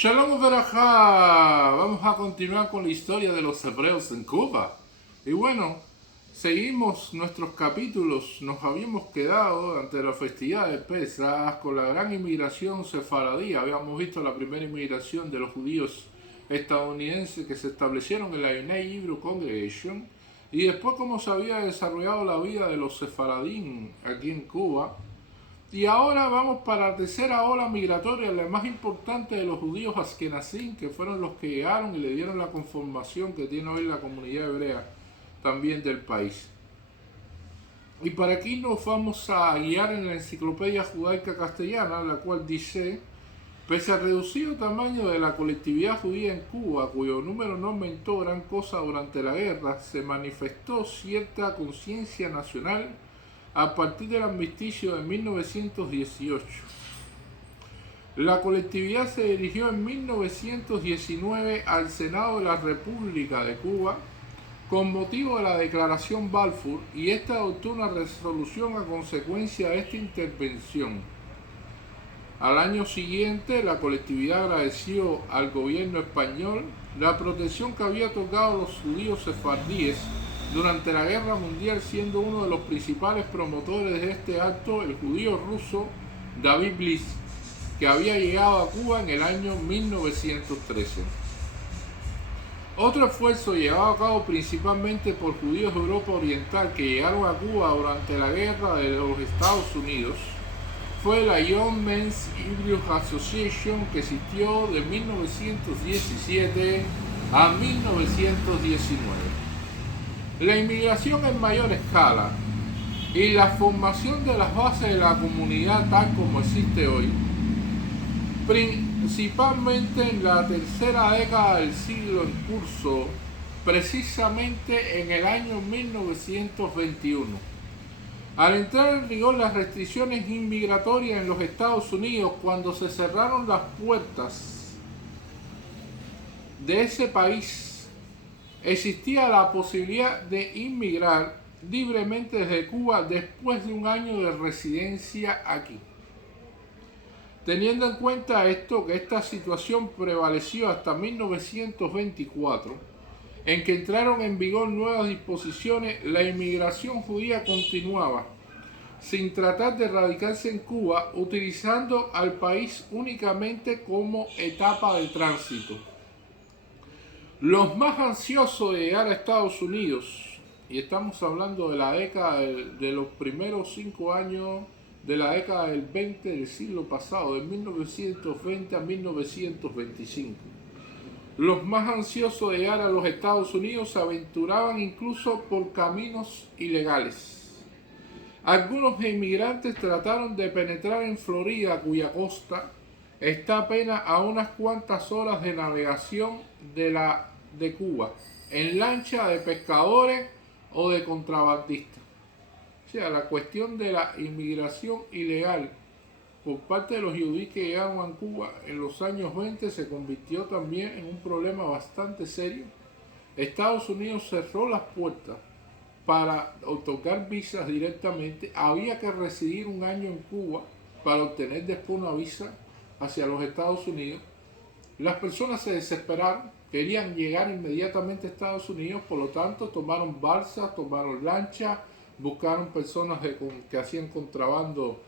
Shalom Uberajá. Vamos a continuar con la historia de los hebreos en Cuba. Y bueno, seguimos nuestros capítulos. Nos habíamos quedado ante la festividad de Pesach con la gran inmigración sefaradí. Habíamos visto la primera inmigración de los judíos estadounidenses que se establecieron en la United Hebrew Congregation. Y después cómo se había desarrollado la vida de los sefaradín aquí en Cuba. Y ahora vamos para la tercera ola migratoria, la más importante de los judíos askenazín, que fueron los que llegaron y le dieron la conformación que tiene hoy la comunidad hebrea también del país. Y para aquí nos vamos a guiar en la Enciclopedia Judaica Castellana, la cual dice: pese al reducido tamaño de la colectividad judía en Cuba, cuyo número no aumentó gran cosa durante la guerra, se manifestó cierta conciencia nacional a partir del armisticio de 1918. La colectividad se dirigió en 1919 al Senado de la República de Cuba con motivo de la Declaración Balfour, y esta adoptó una resolución a consecuencia de esta intervención. Al año siguiente, la colectividad agradeció al gobierno español la protección que había otorgado a los judíos sefardíes durante la Guerra Mundial, siendo uno de los principales promotores de este acto el judío ruso David Bliss, que había llegado a Cuba en el año 1913. Otro esfuerzo llevado a cabo principalmente por judíos de Europa Oriental que llegaron a Cuba durante la Guerra de los Estados Unidos fue la Young Men's Hebrew Association, que existió de 1917 a 1919. La inmigración en mayor escala y la formación de las bases de la comunidad tal como existe hoy, principalmente en la tercera década del siglo en curso, precisamente en el año 1921. Al entrar en vigor las restricciones inmigratorias en los Estados Unidos, cuando se cerraron las puertas de ese país, existía la posibilidad de inmigrar libremente desde Cuba después de un año de residencia aquí. Teniendo en cuenta esto, que esta situación prevaleció hasta 1924, en que entraron en vigor nuevas disposiciones, la inmigración judía continuaba, sin tratar de radicarse en Cuba, utilizando al país únicamente como etapa de tránsito. Los más ansiosos de llegar a Estados Unidos, y estamos hablando de la década de los primeros 5 años de la década del 20 del siglo pasado, de 1920 a 1925. Los más ansiosos de llegar a los Estados Unidos se aventuraban incluso por caminos ilegales. Algunos inmigrantes trataron de penetrar en Florida, cuya costa está apenas a unas cuantas horas de navegación de Cuba, en lancha de pescadores o de contrabandistas. O sea, la cuestión de la inmigración ilegal por parte de los judíos que llegaron a Cuba en los años 20 se convirtió también en un problema bastante serio. Estados Unidos cerró las puertas para otorgar visas directamente. Había que residir un año en Cuba para obtener después una visa hacia los Estados Unidos. Las personas se desesperaron, querían llegar inmediatamente a Estados Unidos, por lo tanto tomaron balsas, tomaron lanchas, buscaron personas que hacían contrabando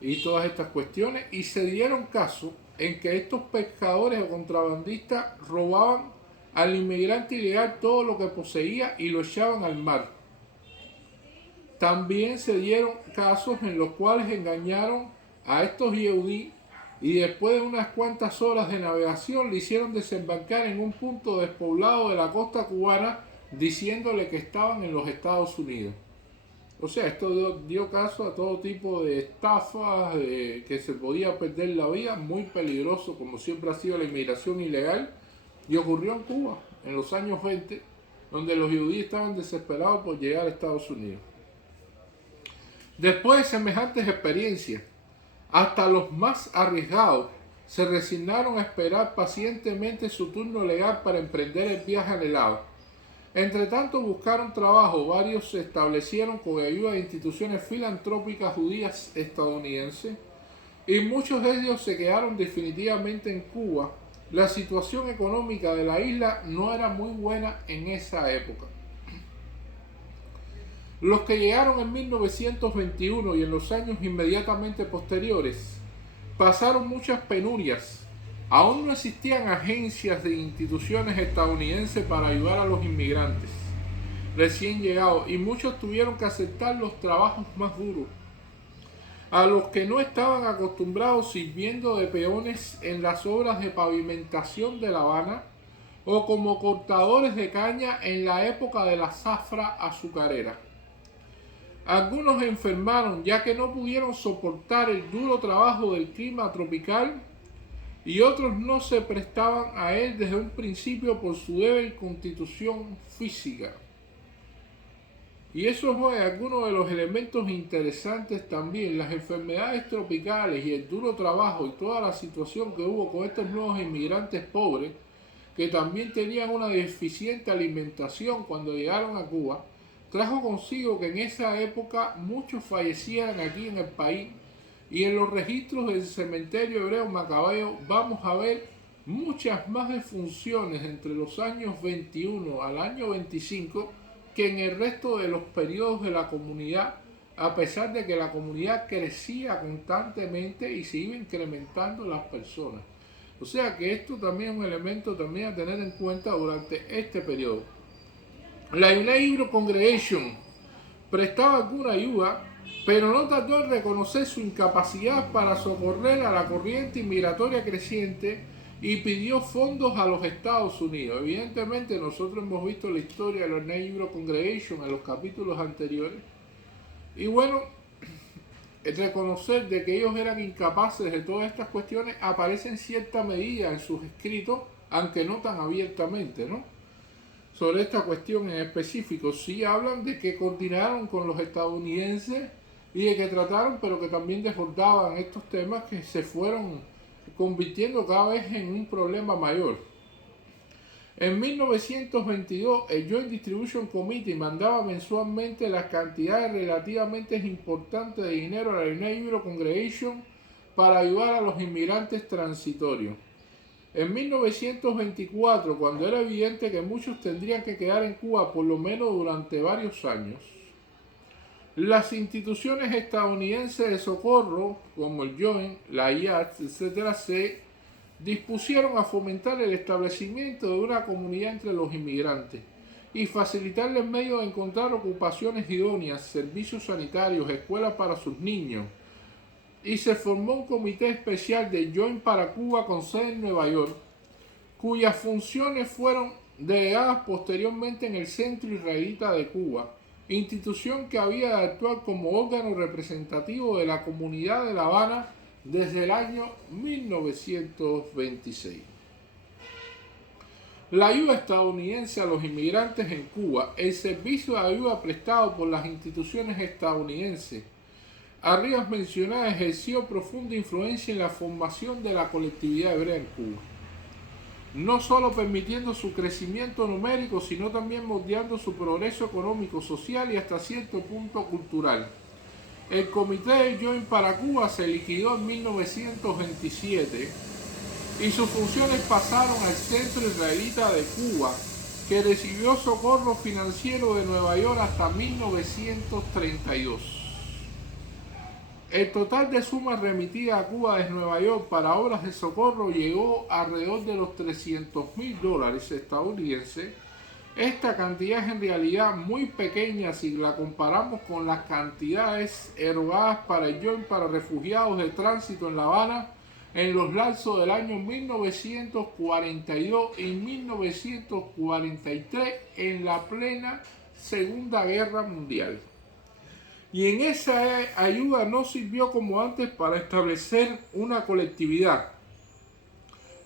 y todas estas cuestiones, y se dieron caso en que estos pescadores o contrabandistas robaban al inmigrante ilegal todo lo que poseía y lo echaban al mar. También se dieron casos en los cuales engañaron a estos yehudí y después de unas cuantas horas de navegación le hicieron desembarcar en un punto despoblado de la costa cubana diciéndole que estaban en los Estados Unidos. O sea, esto dio caso a todo tipo de estafas, que se podía perder la vida, muy peligroso como siempre ha sido la inmigración ilegal, y ocurrió en Cuba en los años 20, donde los judíos estaban desesperados por llegar a Estados Unidos. Después de semejantes experiencias, hasta los más arriesgados se resignaron a esperar pacientemente su turno legal para emprender el viaje anhelado. Entre tanto buscaron trabajo, varios se establecieron con ayuda de instituciones filantrópicas judías estadounidenses y muchos de ellos se quedaron definitivamente en Cuba la situación económica de la isla no era muy buena en esa época. Los que llegaron en 1921 y en los años inmediatamente posteriores pasaron muchas penurias. Aún no existían agencias de instituciones estadounidenses para ayudar a los inmigrantes recién llegados y muchos tuvieron que aceptar los trabajos más duros. A los que no estaban acostumbrados sirviendo de peones en las obras de pavimentación de La Habana o como cortadores de caña en la época de la zafra azucarera. Algunos enfermaron ya que no pudieron soportar el duro trabajo del clima tropical y otros no se prestaban a él desde un principio por su débil constitución física. Y eso fue algunos de los elementos interesantes también, las enfermedades tropicales y el duro trabajo y toda la situación que hubo con estos nuevos inmigrantes pobres que también tenían una deficiente alimentación cuando llegaron a Cuba, trajo consigo que en esa época muchos fallecieran aquí en el país y en los registros del cementerio hebreo Macabeo vamos a ver muchas más defunciones entre los años 21 al año 25 que en el resto de los periodos de la comunidad, a pesar de que la comunidad crecía constantemente y se iba incrementando las personas. O sea que esto también es un elemento también a tener en cuenta durante este periodo. La United Hebrew Congregation prestaba alguna ayuda, pero no tardó en reconocer su incapacidad para socorrer a la corriente inmigratoria creciente y pidió fondos a los Estados Unidos. Evidentemente nosotros hemos visto la historia de la United Hebrew Congregation en los capítulos anteriores. Y bueno, reconocer de que ellos eran incapaces de todas estas cuestiones aparece en cierta medida en sus escritos, aunque no tan abiertamente, ¿no? Sobre esta cuestión en específico, sí hablan de que coordinaron con los estadounidenses y de que trataron, pero que también desbordaban estos temas que se fueron convirtiendo cada vez en un problema mayor. En 1922, el Joint Distribution Committee mandaba mensualmente las cantidades relativamente importantes de dinero a la United Hebrew Congregation para ayudar a los inmigrantes transitorios. En 1924, cuando era evidente que muchos tendrían que quedar en Cuba por lo menos durante varios años, las instituciones estadounidenses de socorro, como el Joint, la IATS, etc., se dispusieron a fomentar el establecimiento de una comunidad entre los inmigrantes y facilitarles medios de encontrar ocupaciones idóneas, servicios sanitarios, escuelas para sus niños. Y se formó un comité especial de Joint para Cuba con sede en Nueva York, cuyas funciones fueron delegadas posteriormente en el Centro Israelita de Cuba, institución que había de actuar como órgano representativo de la comunidad de La Habana desde el año 1926. La ayuda estadounidense a los inmigrantes en Cuba, el servicio de ayuda prestado por las instituciones estadounidenses arriba mencionada ejerció profunda influencia en la formación de la colectividad hebrea en Cuba, no solo permitiendo su crecimiento numérico, sino también moldeando su progreso económico, social y hasta cierto punto cultural. El Comité de Joint para Cuba se liquidó en 1927 y sus funciones pasaron al Centro Israelita de Cuba, que recibió socorro financiero de Nueva York hasta 1932. El total de sumas remitidas a Cuba desde Nueva York para obras de socorro llegó alrededor de los $300,000 estadounidenses. Esta cantidad es en realidad muy pequeña si la comparamos con las cantidades erogadas para el Joint para refugiados de tránsito en La Habana en los lapsos del año 1942 y 1943 en la plena Segunda Guerra Mundial. Y en esa ayuda no sirvió como antes para establecer una colectividad,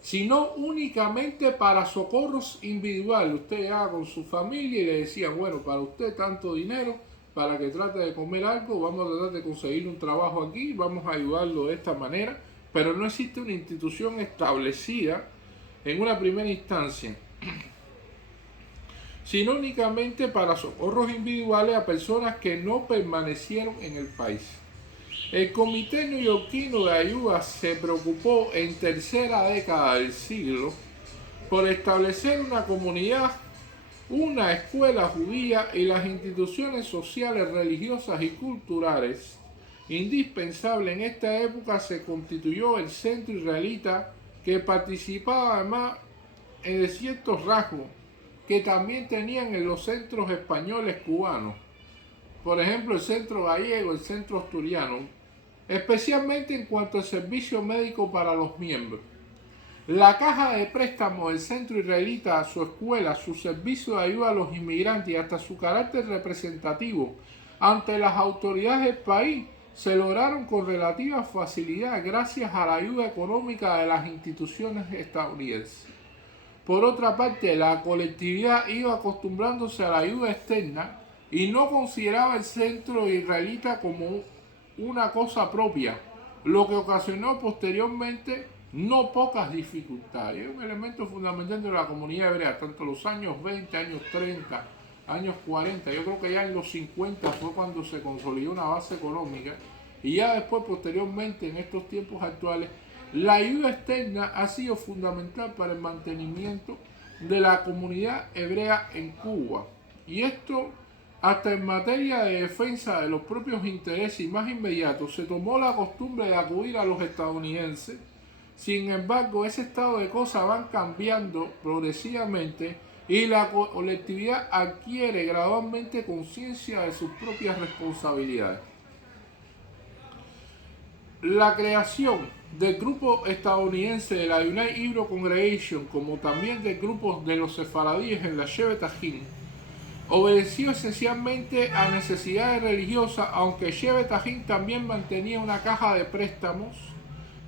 sino únicamente para socorros individuales. Usted llegaba con su familia y le decía, bueno, para usted tanto dinero, para que trate de comer algo, vamos a tratar de conseguir un trabajo aquí, vamos a ayudarlo de esta manera, pero no existe una institución establecida en una primera instancia, sino únicamente para socorros individuales a personas que no permanecieron en el país. El Comité Neoyorquino de Ayuda se preocupó en tercera década del siglo por establecer una comunidad, una escuela judía y las instituciones sociales, religiosas y culturales indispensables. En esta época se constituyó el Centro Israelita, que participaba además de ciertos rasgos que también tenían en los centros españoles cubanos, por ejemplo el centro gallego, el centro asturiano, especialmente en cuanto al servicio médico para los miembros. La caja de préstamos del Centro Israelita, su escuela, su servicio de ayuda a los inmigrantes y hasta su carácter representativo ante las autoridades del país se lograron con relativa facilidad gracias a la ayuda económica de las instituciones estadounidenses. Por otra parte, la colectividad iba acostumbrándose a la ayuda externa y no consideraba el Centro Israelita como una cosa propia, lo que ocasionó posteriormente no pocas dificultades. Es un elemento fundamental de la comunidad hebrea, tanto en los años 20, años 30, años 40, yo creo que ya en los 50 fue cuando se consolidó una base económica, y ya después, posteriormente, en estos tiempos actuales, la ayuda externa ha sido fundamental para el mantenimiento de la comunidad hebrea en Cuba. Y esto, hasta en materia de defensa de los propios intereses más inmediatos, se tomó la costumbre de acudir a los estadounidenses. Sin embargo, ese estado de cosas van cambiando progresivamente y la colectividad adquiere gradualmente conciencia de sus propias responsabilidades. La creación del grupo estadounidense de la United Hebrew Congregation, como también del grupo de los sefaradíes en la Shevet Ajin, obedeció esencialmente a necesidades religiosas, aunque Shevet Ajin también mantenía una caja de préstamos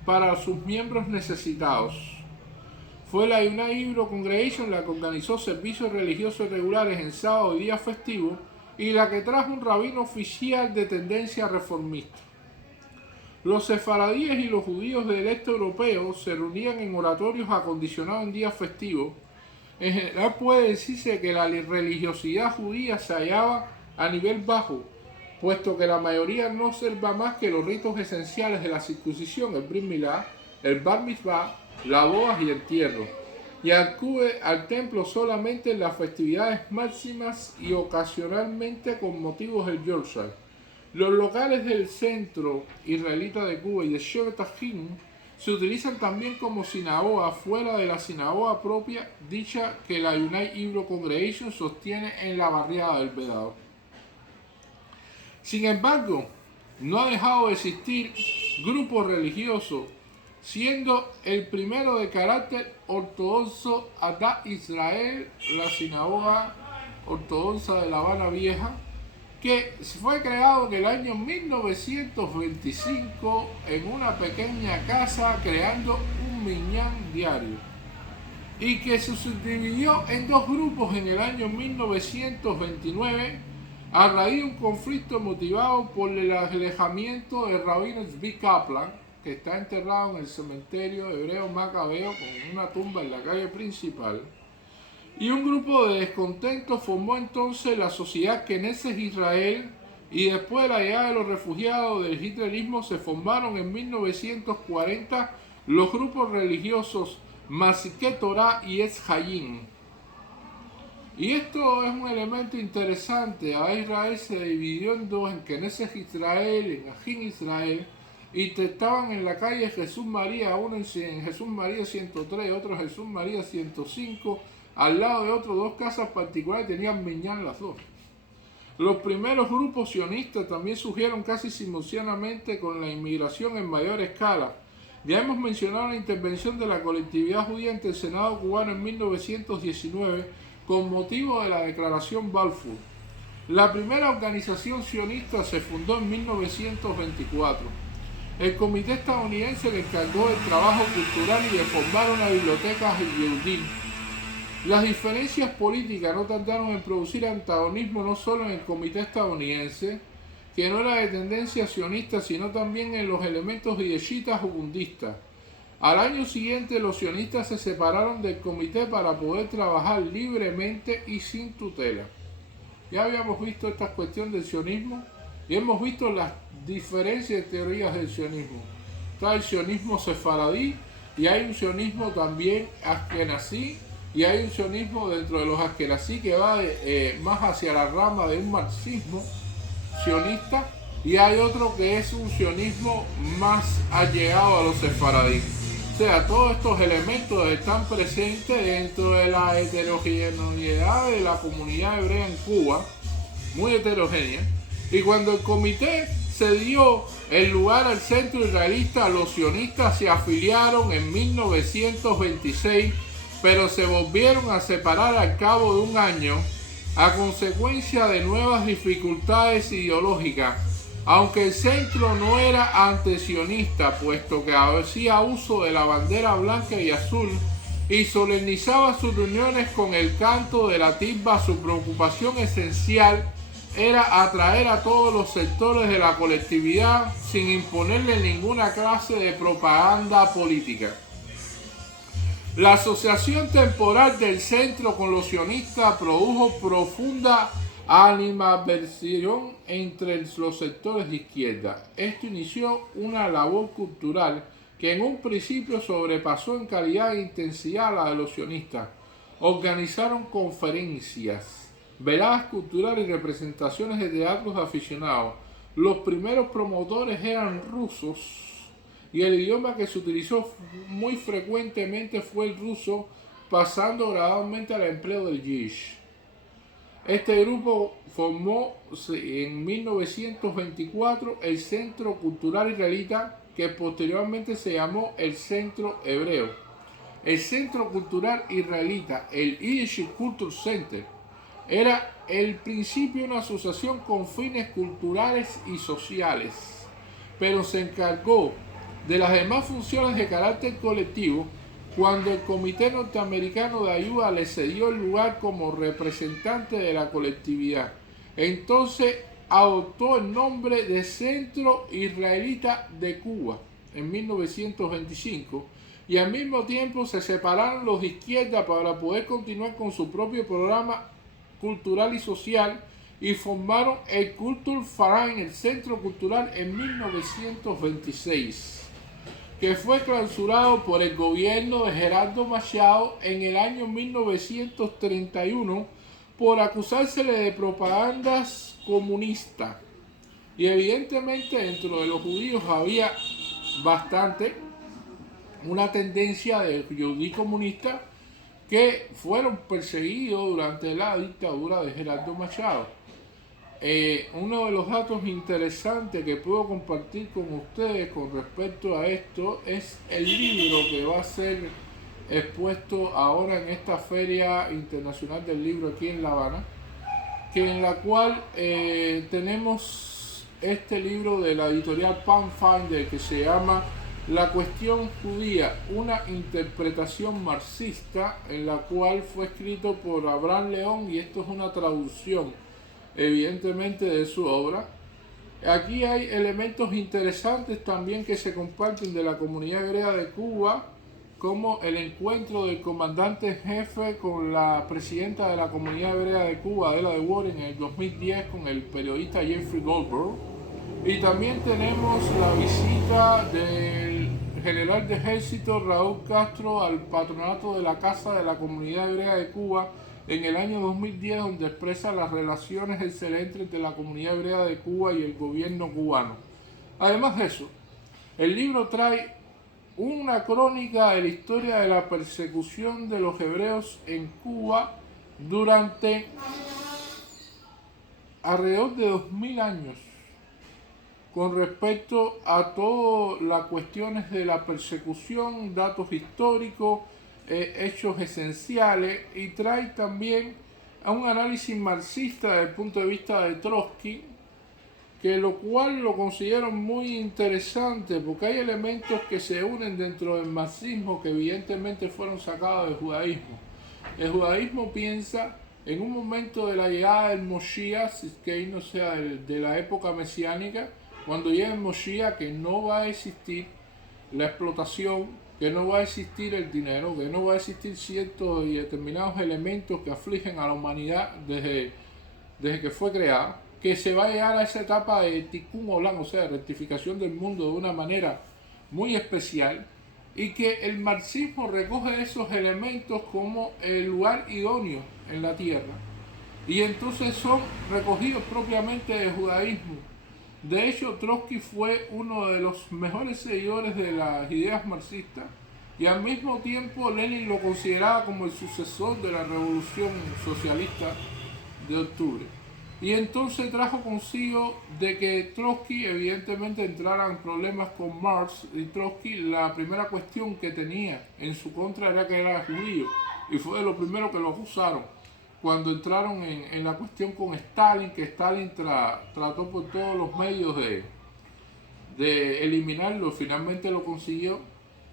para sus miembros necesitados. Fue la United Hebrew Congregation la que organizó servicios religiosos regulares en sábado y días festivos y la que trajo un rabino oficial de tendencia reformista. Los sefaradíes y los judíos del este europeo se reunían en oratorios acondicionados en días festivos. En general puede decirse que la religiosidad judía se hallaba a nivel bajo, puesto que la mayoría no observa más que los ritos esenciales de la circuncisión, el Brit Milá, el Bar Mitzvah, la boda y el entierro, y acude al templo solamente en las festividades máximas y ocasionalmente con motivos del Yorshal. Los locales del Centro Israelita de Cuba y de Shevet Ajin se utilizan también como sinagoga fuera de la sinagoga propia, dicha que la United Hebrew Congregation sostiene en la barriada del Vedado. Sin embargo, no ha dejado de existir grupos religiosos, siendo el primero de carácter ortodoxo Adat Israel, la sinagoga ortodoxa de La Habana Vieja, que fue creado en el año 1925 en una pequeña casa, creando un minyan diario, y que se subdividió en dos grupos en el año 1929 a raíz de un conflicto motivado por el alejamiento del rabino Tzvi Kaplan, que está enterrado en el cementerio hebreo Macabeo con una tumba en la calle principal. Y un grupo de descontentos formó entonces la sociedad Knesset Israel, y después de la llegada de los refugiados del hitlerismo se formaron en 1940 los grupos religiosos Masikeh Torah y Etz Hayim. Y esto es un elemento interesante. A Israel se dividió en dos, en Knesset Israel, en Ajin Israel, y estaban en la calle Jesús María, uno en Jesús María 103, otro Jesús María 105, al lado de otros dos casas particulares, tenían minyan las dos. Los primeros grupos sionistas también surgieron casi simultáneamente con la inmigración en mayor escala. Ya hemos mencionado la intervención de la colectividad judía ante el Senado cubano en 1919 con motivo de la Declaración Balfour. La primera organización sionista se fundó en 1924. El comité estadounidense le encargó del trabajo cultural y de formar una biblioteca Yehudim. Las diferencias políticas no tardaron en producir antagonismo no solo en el comité estadounidense, que no era de tendencia sionista, sino también en los elementos yeshitas o bundistas. Al año siguiente los sionistas se separaron del comité para poder trabajar libremente y sin tutela. Ya habíamos visto esta cuestión del sionismo y hemos visto las diferentes teorías del sionismo. Está el sionismo sefaradí y hay un sionismo también askenazí, y hay un sionismo dentro de los askenazí que va más hacia la rama de un marxismo sionista, y hay otro que es un sionismo más allegado a los sefaradí. O sea, todos estos elementos están presentes dentro de la heterogeneidad de la comunidad hebrea en Cuba, muy heterogénea, y cuando el comité se dio el lugar al centro israelita, los sionistas se afiliaron en 1926, pero se volvieron a separar al cabo de un año a consecuencia de nuevas dificultades ideológicas, aunque el centro no era antisionista, puesto que hacía uso de la bandera blanca y azul y solemnizaba sus reuniones con el canto de la timba. Su preocupación esencial era atraer a todos los sectores de la colectividad sin imponerle ninguna clase de propaganda política. La asociación temporal del centro con los sionistas produjo profunda animadversión entre los sectores de izquierda. Esto inició una labor cultural que en un principio sobrepasó en calidad e intensidad a la de los sionistas. Organizaron conferencias, veladas culturales y representaciones de teatros aficionados. Los primeros promotores eran rusos, y el idioma que se utilizó muy frecuentemente fue el ruso, pasando gradualmente al empleo del yiddish. Este grupo formó en 1924 el Centro Cultural Israelita, que posteriormente se llamó el Centro Hebreo. El Centro Cultural Israelita, el Yiddish Culture Center, era el principio una asociación con fines culturales y sociales, pero se encargó de las demás funciones de carácter colectivo cuando el Comité Norteamericano de Ayuda le cedió el lugar como representante de la colectividad. Entonces adoptó el nombre de Centro Israelita de Cuba en 1925, y al mismo tiempo se separaron los de izquierda para poder continuar con su propio programa cultural y social, y formaron el Culture Verein, el Centro Cultural, en 1926. Que fue clausurado por el gobierno de Gerardo Machado en el año 1931 por acusársele de propagandas comunistas. Y evidentemente dentro de los judíos había bastante una tendencia de judíos comunistas que fueron perseguidos durante la dictadura de Gerardo Machado. Uno de los datos interesantes que puedo compartir con ustedes con respecto a esto es el libro que va a ser expuesto ahora en esta Feria Internacional del Libro aquí en La Habana, que en la cual tenemos este libro de la editorial Pathfinder que se llama La cuestión judía, una interpretación marxista, en la cual fue escrito por Abraham León, y esto es una traducción evidentemente de su obra. Aquí hay elementos interesantes también que se comparten de la comunidad hebrea de Cuba, como el encuentro del comandante en jefe con la presidenta de la comunidad hebrea de Cuba, Adela de Warren, en el 2010 con el periodista Jeffrey Goldberg. Y también tenemos la visita del general de ejército Raúl Castro al patronato de la Casa de la Comunidad Hebrea de Cuba en el año 2010, donde expresa las relaciones excelentes entre la comunidad hebrea de Cuba y el gobierno cubano. Además de eso, el libro trae una crónica de la historia de la persecución de los hebreos en Cuba durante alrededor de 2000 años, con respecto a todas las cuestiones de la persecución, datos históricos, hechos esenciales, y trae también a un análisis marxista desde el punto de vista de Trotsky, que lo cual lo considero muy interesante porque hay elementos que se unen dentro del marxismo que evidentemente fueron sacados del judaísmo. El judaísmo piensa en un momento de la llegada del Moshiach, que no sea de la época mesiánica, cuando llegue el Moshiach, que no va a existir la explotación, que no va a existir el dinero, que no va a existir ciertos y determinados elementos que afligen a la humanidad desde que fue creada. que se va a llegar a esa etapa de tikkun olam, o sea, rectificación del mundo de una manera muy especial, y que el marxismo recoge esos elementos como el lugar idóneo en la tierra, y entonces son recogidos propiamente del judaísmo. De hecho, Trotsky fue uno de los mejores seguidores de las ideas marxistas, y al mismo tiempo Lenin lo consideraba como el sucesor de la revolución socialista de octubre. Y entonces trajo consigo de que Trotsky evidentemente entrara en problemas con Marx, y Trotsky la primera cuestión que tenía en su contra era que era judío, y fue de lo primero que lo acusaron cuando entraron en la cuestión con Stalin, que Stalin trató por todos los medios de eliminarlo, finalmente lo consiguió.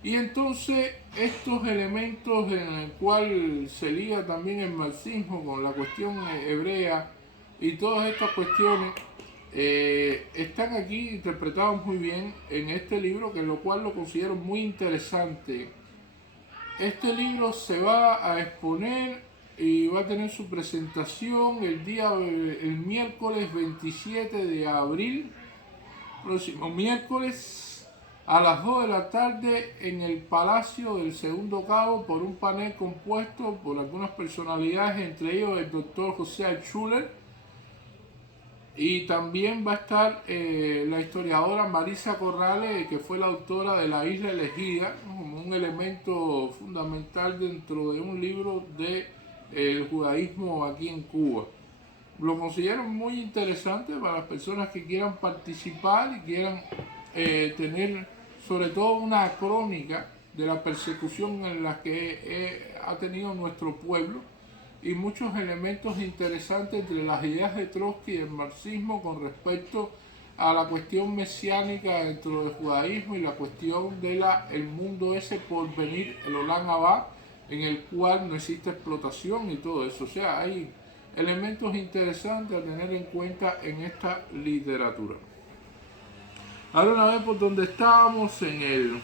Y entonces estos elementos en el cual se liga también el marxismo con la cuestión hebrea y todas estas cuestiones están aquí interpretados muy bien en este libro, que lo cual lo considero muy interesante. Este libro se va a exponer y va a tener su presentación el miércoles 27 de abril, próximo miércoles, a las 2 de la tarde en el Palacio del Segundo Cabo, por un panel compuesto por algunas personalidades, entre ellos el doctor José Altschuler, y también va a estar la historiadora Marisa Corrales, que fue la autora de La Isla Elegida, ¿no?, como un elemento fundamental dentro de un libro del judaísmo aquí en Cuba. Lo considero muy interesante para las personas que quieran participar y quieran tener sobre todo una crónica de la persecución en la que ha tenido nuestro pueblo, y muchos elementos interesantes entre las ideas de Trotsky y el marxismo con respecto a la cuestión mesiánica dentro del judaísmo y la cuestión del mundo ese por venir, el Olam Abba, en el cual no existe explotación y todo eso. O sea, hay elementos interesantes a tener en cuenta en esta literatura. Ahora una vez por donde estábamos en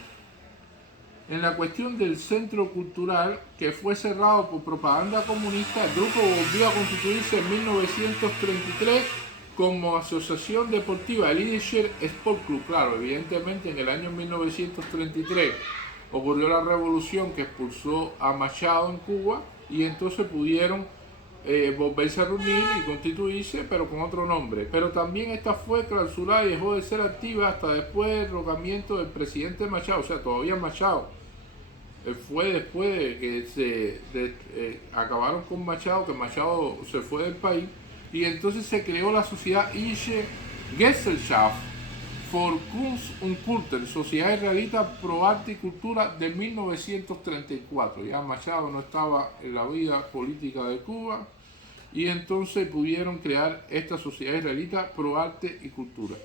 la cuestión del centro cultural, que fue cerrado por propaganda comunista, el grupo volvió a constituirse en 1933 como Asociación Deportiva Lidicher Sport Club. Claro, evidentemente en el año 1933 ocurrió la revolución que expulsó a Machado en Cuba, y entonces pudieron volverse a reunir y constituirse, pero con otro nombre. Pero también esta fue clausurada y dejó de ser activa hasta después del derrocamiento del presidente Machado. O sea, todavía Machado fue después de que acabaron con Machado, que Machado se fue del país, y entonces se creó la sociedad Ische Gesellschaft für Kunst und Kultur, Sociedad Israelita Pro Arte y Cultura, de 1934. Ya Machado no estaba en la vida política de Cuba, y entonces pudieron crear esta Sociedad Israelita Pro Arte y Cultura.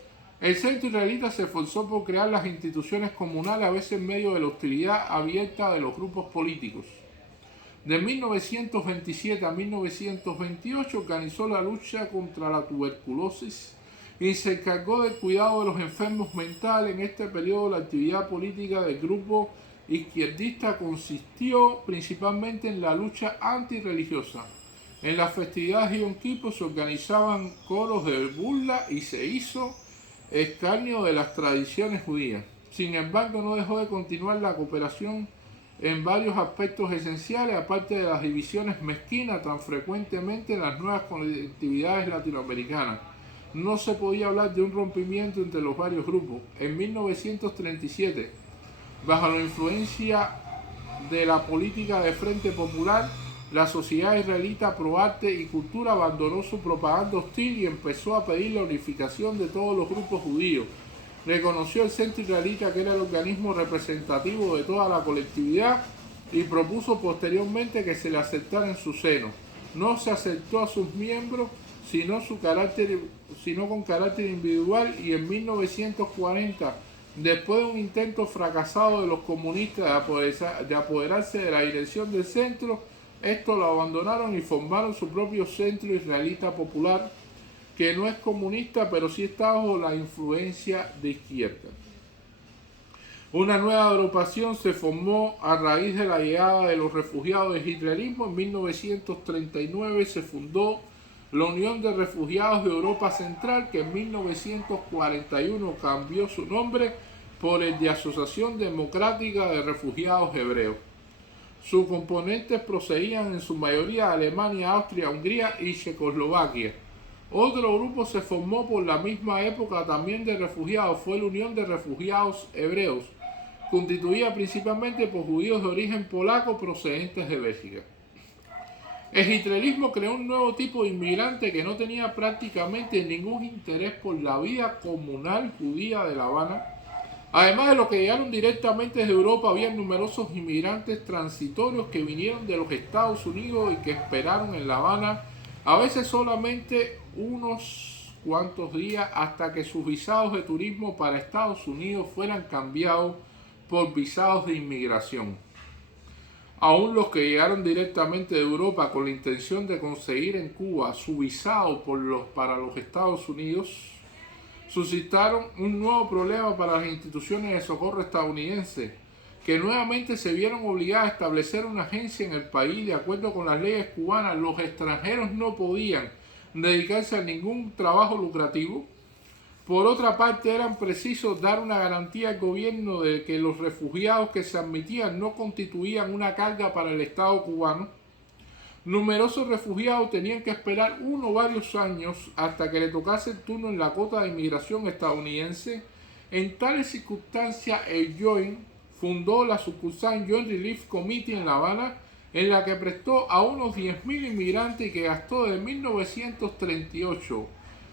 El centro israelita se esforzó por crear las instituciones comunales, a veces en medio de la hostilidad abierta de los grupos políticos. De 1927 a 1928 organizó la lucha contra la tuberculosis y se encargó del cuidado de los enfermos mentales. En este periodo la actividad política del grupo izquierdista consistió principalmente en la lucha antirreligiosa. En las festividades de Yom Kippur se organizaban coros de burla y se hizo escarnio de las tradiciones judías. Sin embargo, no dejó de continuar la cooperación en varios aspectos esenciales, aparte de las divisiones mezquinas tan frecuentemente en las nuevas colectividades latinoamericanas. No se podía hablar de un rompimiento entre los varios grupos. En 1937, bajo la influencia de la política de Frente Popular, la Sociedad Israelita Pro Arte y Cultura abandonó su propaganda hostil y empezó a pedir la unificación de todos los grupos judíos. Reconoció el Centro Israelita, que era el organismo representativo de toda la colectividad, y propuso posteriormente que se le aceptara en su seno. No se aceptó a sus miembros, sino con carácter individual, y en 1940, después de un intento fracasado de los comunistas de apoderarse de la dirección del centro, estos lo abandonaron y formaron su propio Centro Israelita Popular, que no es comunista, pero sí está bajo la influencia de izquierda. Una nueva agrupación se formó a raíz de la llegada de los refugiados del israelismo. En 1939 se fundó la Unión de Refugiados de Europa Central, que en 1941 cambió su nombre por el de Asociación Democrática de Refugiados Hebreos. Sus componentes procedían en su mayoría de Alemania, Austria, Hungría y Checoslovaquia. Otro grupo se formó por la misma época también de refugiados, fue la Unión de Refugiados Hebreos, constituida principalmente por judíos de origen polaco procedentes de Bélgica. El hitlerismo creó un nuevo tipo de inmigrante que no tenía prácticamente ningún interés por la vida comunal judía de La Habana. Además de los que llegaron directamente desde Europa, había numerosos inmigrantes transitorios que vinieron de los Estados Unidos y que esperaron en La Habana, a veces solamente unos cuantos días, hasta que sus visados de turismo para Estados Unidos fueran cambiados por visados de inmigración. Aún los que llegaron directamente de Europa con la intención de conseguir en Cuba su visado para los Estados Unidos, suscitaron un nuevo problema para las instituciones de socorro estadounidenses, que nuevamente se vieron obligadas a establecer una agencia en el país. De acuerdo con las leyes cubanas, los extranjeros no podían dedicarse a ningún trabajo lucrativo. Por otra parte, eran precisos dar una garantía al gobierno de que los refugiados que se admitían no constituían una carga para el Estado cubano. Numerosos refugiados tenían que esperar uno o varios años hasta que le tocase el turno en la cuota de inmigración estadounidense. En tales circunstancias, el Joint fundó la sucursal Joint Relief Committee en La Habana, en la que prestó a unos 10.000 inmigrantes y que gastó de 1938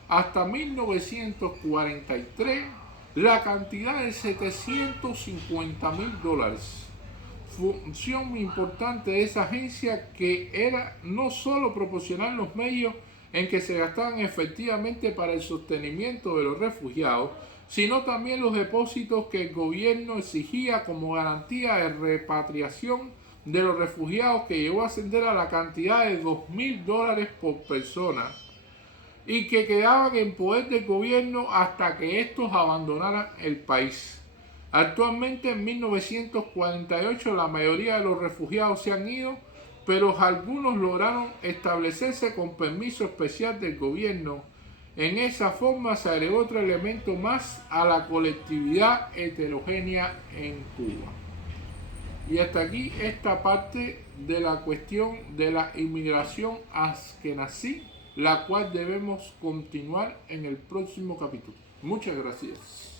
hasta 1943 la cantidad de $750.000. Función muy importante de esa agencia, que era no solo proporcionar los medios en que se gastaban efectivamente para el sostenimiento de los refugiados, sino también los depósitos que el gobierno exigía como garantía de repatriación de los refugiados, que llegó a ascender a la cantidad de $2.000 por persona, y que quedaban en poder del gobierno hasta que estos abandonaran el país. Actualmente, en 1948, la mayoría de los refugiados se han ido, pero algunos lograron establecerse con permiso especial del gobierno. En esa forma se agregó otro elemento más a la colectividad heterogénea en Cuba. Y hasta aquí esta parte de la cuestión de la inmigración askenazí, la cual debemos continuar en el próximo capítulo. Muchas gracias.